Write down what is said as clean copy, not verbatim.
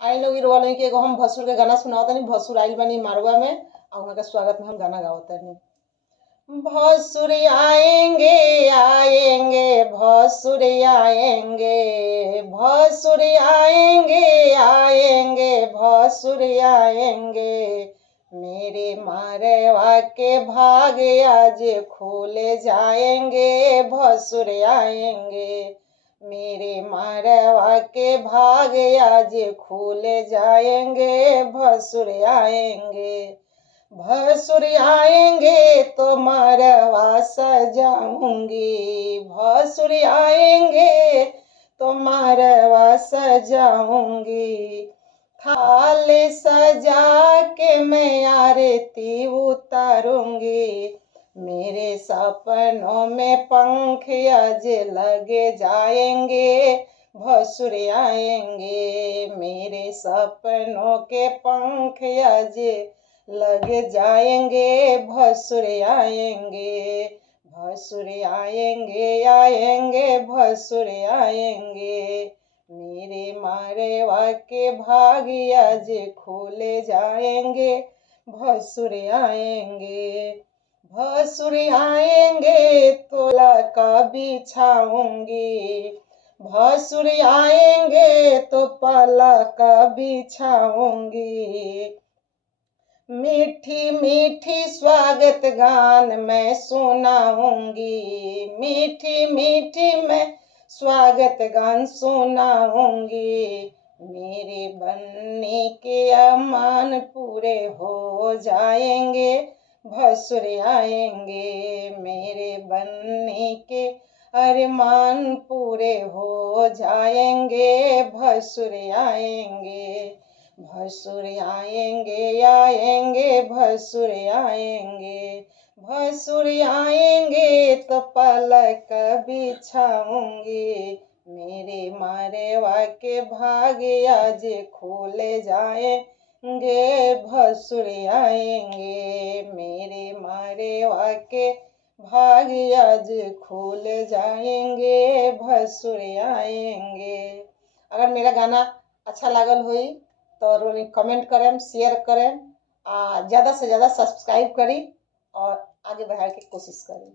आई लोग रोल के एगो हम भसुर के गाना सुनावतनी। भसुर आइल बनी मारवा में और वहाँ के स्वागत में हम गाना गावतनी। भसुर आएंगे आएंगे भसुर आएंगे, भसुर आएंगे आएंगे भसुर आएंगे। मेरे मारवा के भाग आज खोले जाएंगे, भसुर आएंगे। मेरे मारवा के भाग आज खुले जाएंगे, भसुर आएंगे। भसुर आएंगे तो मारवा सजाऊंगी, भसुर आएंगे तो मारवा सजाऊंगी। थाल सजा के मैं आरती उतारूंगी। मेरे सपनों में पंख आज लगे जाएंगे, भसुर आएंगे। मेरे सपनों के पंख आज लगे जाएंगे, भसुर आएंगे। भसुर आएंगे आएंगे भसुर आएंगे। मेरे मारवा के भाग आज खोले जाएंगे, भसुर आएंगे। भसुर आएंगे तोला का बिछाऊंगी, भसुर आएंगे तो पाला का बिछाऊंगी। मीठी मीठी स्वागत गान मैं सुनाऊंगी, मीठी मीठी मैं स्वागत गान सुनाऊंगी। मेरे बनने के अरमान पूरे हो जाएंगे, भसुर आएंगे। मेरे बनने के अरमान पूरे हो जाएंगे, भसुर आएंगे। भसुर आएंगे आएंगे भसुर आएंगे। भसुर आएंगे तो पलक बिछाऊंगी। मेरे मारवा के भाग आज खोले जाएंगे, भसुर आएंगे। मेरे मारवा के भाग आज खोल जाएंगे, भसुर आएंगे। अगर मेरा गाना अच्छा लागल हुई तो कमेंट करें, शेयर करें, ज़्यादा से ज़्यादा सब्सक्राइब करी और आगे बढ़ाने की कोशिश करें।